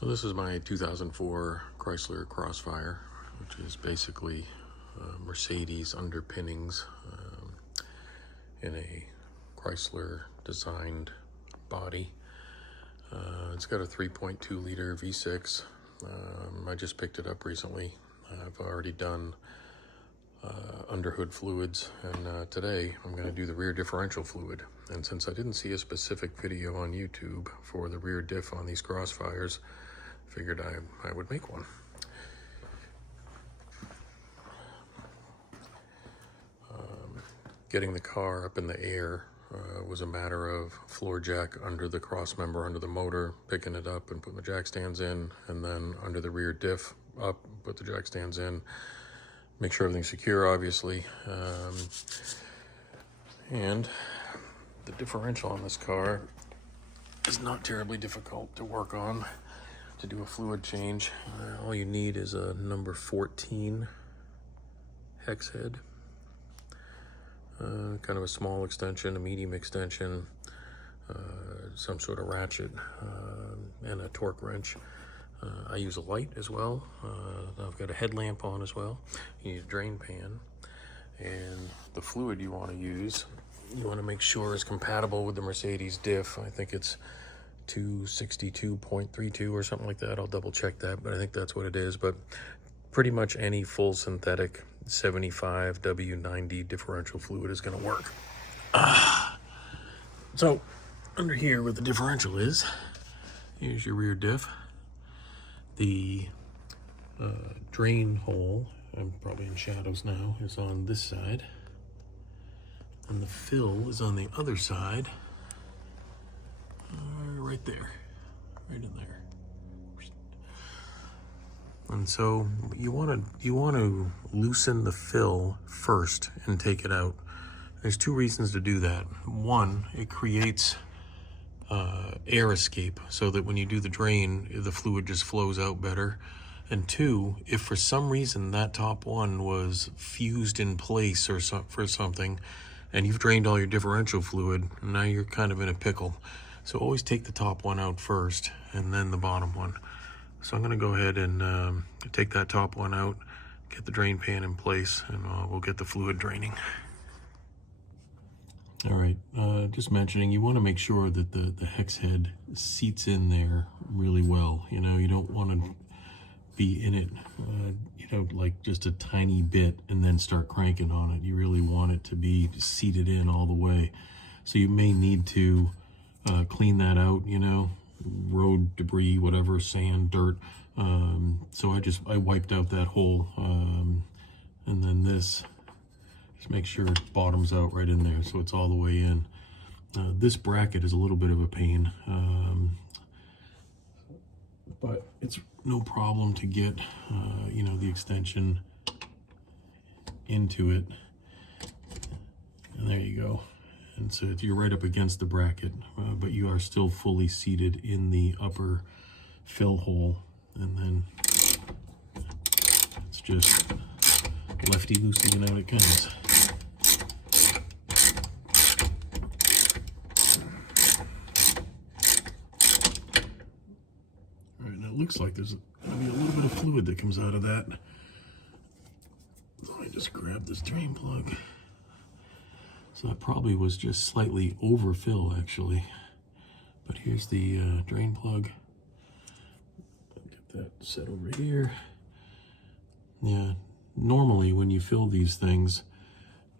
So this is my 2004 Chrysler Crossfire, which is basically Mercedes underpinnings in a Chrysler designed body. It's got a 3.2 liter V6. I just picked it up recently. I've already done underhood fluids, and today I'm going to do the rear differential fluid. And since I didn't see a specific video on YouTube for the rear diff on these Crossfires, figured I would make one. Getting the car up in the air was a matter of floor jack under the cross member under the motor, picking it up and putting the jack stands in, and then under the rear diff up, put the jack stands in, make sure everything's secure, obviously. And the differential on this car is not terribly difficult to work on. To do a fluid change, all you need is a number 14 hex head. Kind of a small extension, a medium extension, some sort of ratchet, and a torque wrench. I use a light as well. I've got a headlamp on as well. You need a drain pan. And the fluid you want to use, you want to make sure is compatible with the Mercedes diff. I think it's 262.32 or something like that. I'll double check that, but I think that's what it is. But pretty much any full synthetic 75 W90 differential fluid is going to work. So under here where the differential is, here's your rear diff. The drain hole, I'm probably in shadows now, is on this side, and the fill is on the other side, right there, right in there. And so you want to loosen the fill first and take it out. There's two reasons to do that. One, it creates air escape so that when you do the drain, the fluid just flows out better. And two, if for some reason that top one was fused in place or for something, and you've drained all your differential fluid, now you're kind of in a pickle. So always take the top one out first and then the bottom one. So I'm going to go ahead and take that top one out, get the drain pan in place, and we'll get the fluid draining. All right, just mentioning, you want to make sure that the hex head seats in there really well. You know, you don't want to be in it, like just a tiny bit and then start cranking on it. You really want it to be seated in all the way. So you may need to clean that out, road debris, whatever, sand, dirt. So I wiped out that hole, and then this, just make sure it bottoms out right in there so it's all the way in. This bracket is a little bit of a pain, but it's no problem to get the extension into it, and there you go. And so you're right up against the bracket, but you are still fully seated in the upper fill hole. And then it's just lefty loosey and out it comes. All right, now it looks like there's gonna be a little bit of fluid that comes out of that. So I just grab this drain plug. So that probably was just slightly overfill, actually. But here's the drain plug. Get that set over here. Yeah, normally when you fill these things,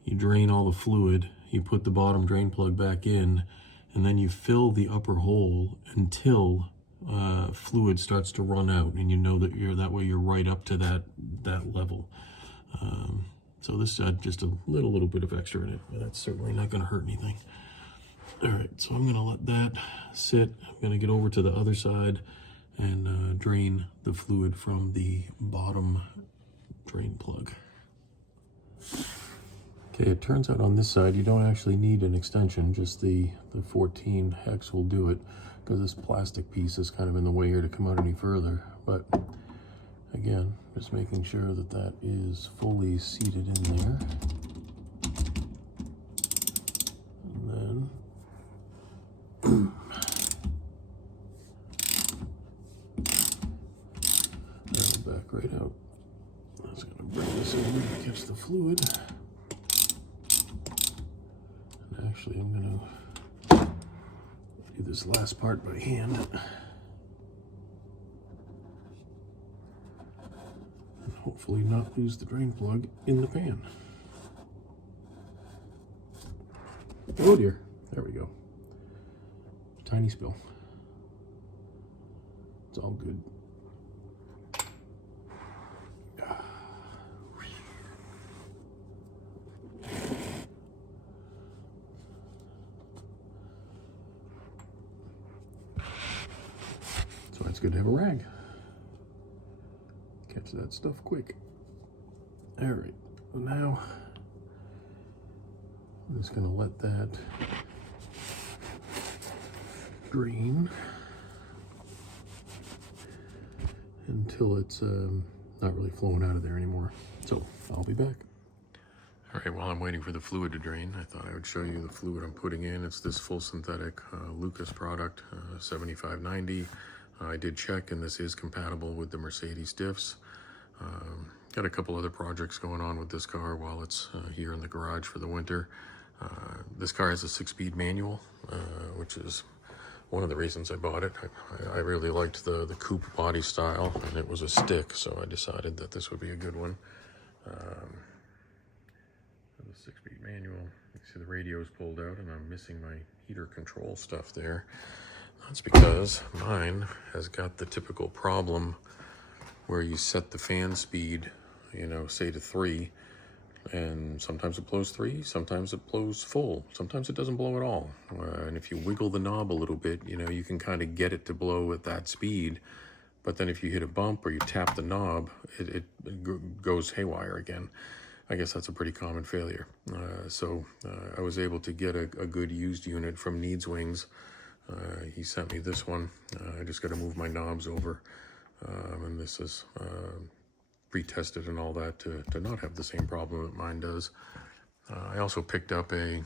you drain all the fluid, you put the bottom drain plug back in, and then you fill the upper hole until fluid starts to run out, and you know that that way you're right up to that level. So this had just a little bit of extra in it, but that's certainly not going to hurt anything. All right, so I'm going to let that sit. I'm going to get over to the other side and drain the fluid from the bottom drain plug. Okay, it turns out on this side you don't actually need an extension, just the 14 hex will do it, because this plastic piece is kind of in the way here to come out any further. But again, just making sure that that is fully seated in there. And then right out. I was going to bring this over to catch the fluid. And actually, I'm going to do this last part by hand. And hopefully not lose the drain plug in the pan. Oh dear, there we go. Tiny spill. It's all good. So it's good to have a rag. Catch that stuff quick. All right, now I'm just gonna let that drain until it's not really flowing out of there anymore. So I'll be back. All right, while I'm waiting for the fluid to drain, I thought I would show you the fluid I'm putting in. It's this full synthetic Lucas product, 7590. I did check, and this is compatible with the Mercedes diffs. Got a couple other projects going on with this car while it's here in the garage for the winter. This car has a 6-speed manual, which is one of the reasons I bought it. I really liked the coupe body style, and it was a stick, so I decided that this would be a good one. The 6-speed manual. You see the radio is pulled out, and I'm missing my heater control stuff there. That's because mine has got the typical problem where you set the fan speed, you know, say to 3, and sometimes it blows 3, sometimes it blows full, sometimes it doesn't blow at all. And if you wiggle the knob a little bit, you know, you can kind of get it to blow at that speed. But then if you hit a bump or you tap the knob, it goes haywire again. I guess that's a pretty common failure. So I was able to get a good used unit from Needs Wings. He sent me this one. I just got to move my knobs over. And this is pre-tested and all that to not have the same problem that mine does. I also picked up a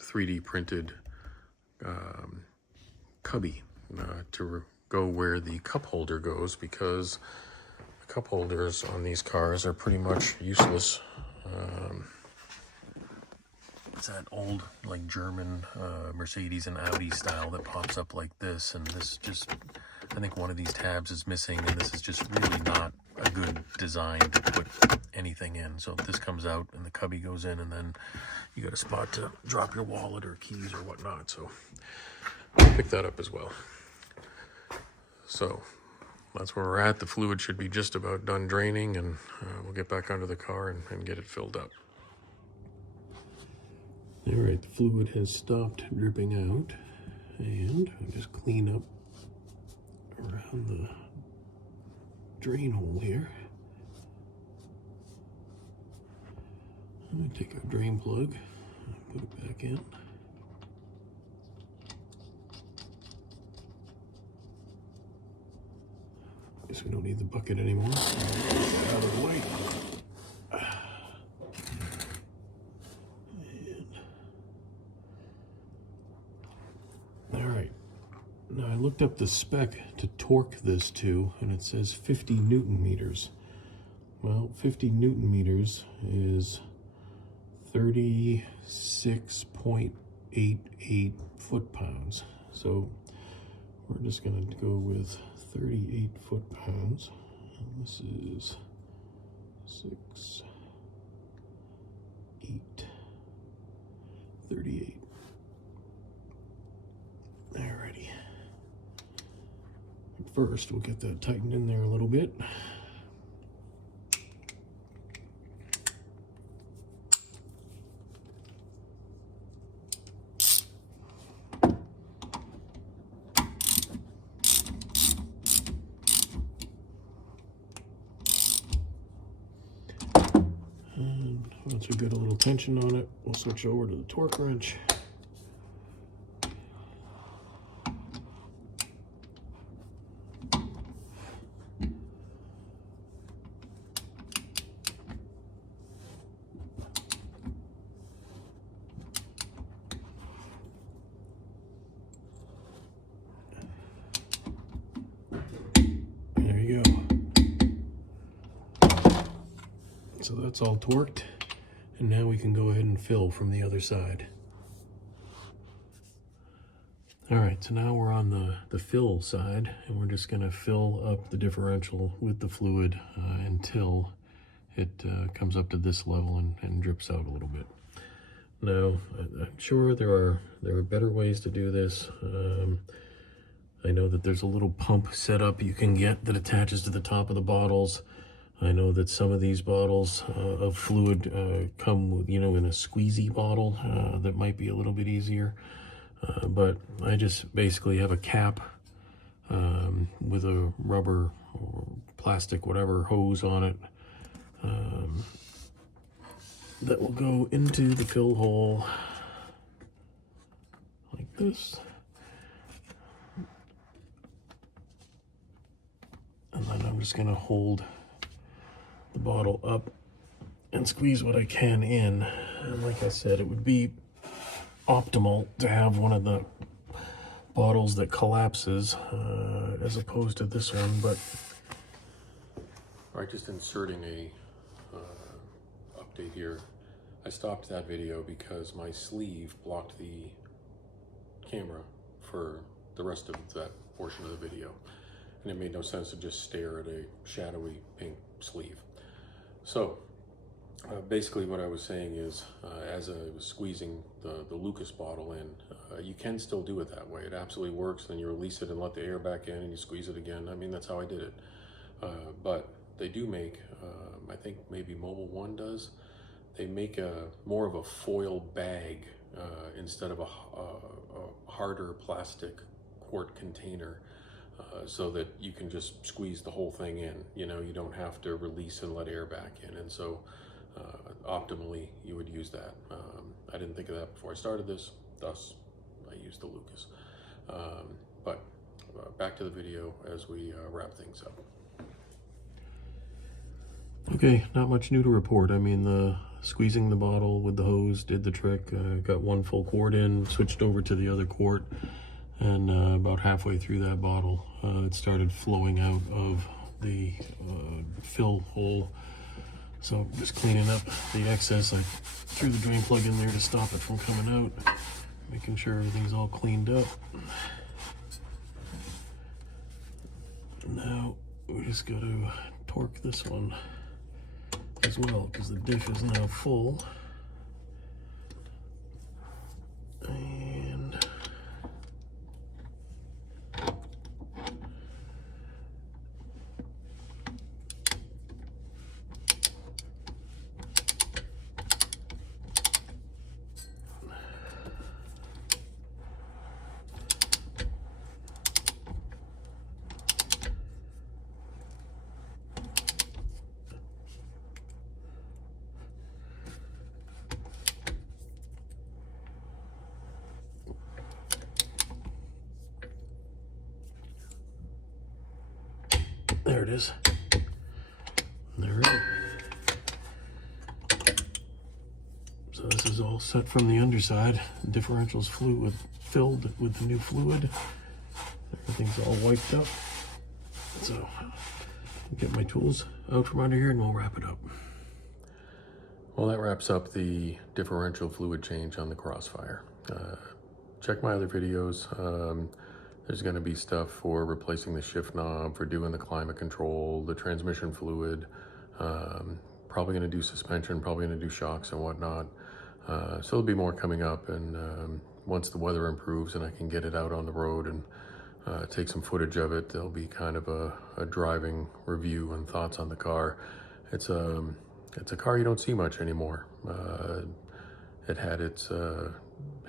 3D printed cubby to go where the cup holder goes, because the cup holders on these cars are pretty much useless. It's that old, like, German Mercedes and Audi style that pops up like this, and this just, I think one of these tabs is missing, and this is just really not a good design to put anything in. So this comes out and the cubby goes in, and then you got a spot to drop your wallet or keys or whatnot. So I'll pick that up as well. So that's where we're at. The fluid should be just about done draining, and we'll get back under the car and get it filled up. All right, the fluid has stopped dripping out, and I'll just clean up around the drain hole here. I'm going to take our drain plug and put it back in. Guess we don't need the bucket anymore. Get out of the way. Now I looked up the spec to torque this to, and it says 50 Newton meters. Well, 50 Newton meters is 36.88 foot-pounds. So we're just going to go with 38 foot-pounds. And this is 6, 8, 38. Alrighty. First, we'll get that tightened in there a little bit. And once we get a little tension on it, we'll switch over to the torque wrench. There you go. So that's all torqued, and now we can go ahead and fill from the other side. All right, so now we're on the fill side, and we're just gonna fill up the differential with the fluid until it comes up to this level and drips out a little bit. Now, I'm sure there are better ways to do this. I know that there's a little pump setup you can get that attaches to the top of the bottles. I know that some of these bottles of fluid come, you know, in a squeezy bottle that might be a little bit easier. But I just basically have a cap with a rubber or plastic, whatever, hose on it that will go into the fill hole like this. And then I'm just gonna hold the bottle up and squeeze what I can in. And like I said, it would be optimal to have one of the bottles that collapses as opposed to this one, but all right, just inserting a update here. I stopped that video because my sleeve blocked the camera for the rest of that portion of the video, and it made no sense to just stare at a shadowy pink sleeve. So basically what I was saying is, as I was squeezing the Lucas bottle in, you can still do it that way. It absolutely works. Then you release it and let the air back in and you squeeze it again. I mean, that's how I did it. But they do make, I think maybe Mobile One does, they make more of a foil bag instead of a harder plastic quart container, so that you can just squeeze the whole thing in. You know, you don't have to release and let air back in. And so optimally you would use that. I didn't think of that before I started this, thus I used the Lucas. But back to the video as we wrap things up. Okay, not much new to report. I mean, the squeezing the bottle with the hose did the trick. Got one full quart in, switched over to the other quart, and about halfway through that bottle, it started flowing out of the fill hole. So just cleaning up the excess. I threw the drain plug in there to stop it from coming out, making sure everything's all cleaned up. Now we just got to torque this one as well, because the diff is now full. And there it is. There it is. So this is all set from the underside. The differential's filled with the new fluid. Everything's all wiped up. So I'll get my tools out from under here and we'll wrap it up. Well, that wraps up the differential fluid change on the Crossfire. Check my other videos. There's going to be stuff for replacing the shift knob, for doing the climate control, the transmission fluid, probably going to do suspension, probably going to do shocks and whatnot. So there'll be more coming up, and once the weather improves and I can get it out on the road and take some footage of it, there'll be kind of a driving review and thoughts on the car. It's a car you don't see much anymore. It had its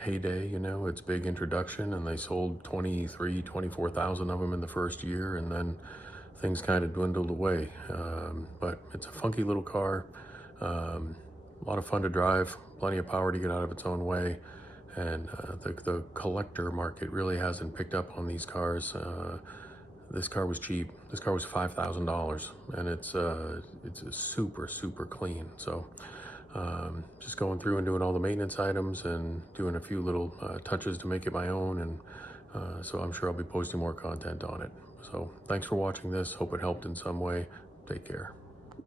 heyday, you know, its big introduction, and they sold 24,000 of them in the first year, and then things kind of dwindled away. But it's a funky little car, a lot of fun to drive, plenty of power to get out of its own way, and the collector market really hasn't picked up on these cars. This car was cheap. This car was $5,000, and it's super clean. So just going through and doing all the maintenance items and doing a few little touches to make it my own, and so I'm sure I'll be posting more content on it. So thanks for watching this. Hope it helped in some way. Take care.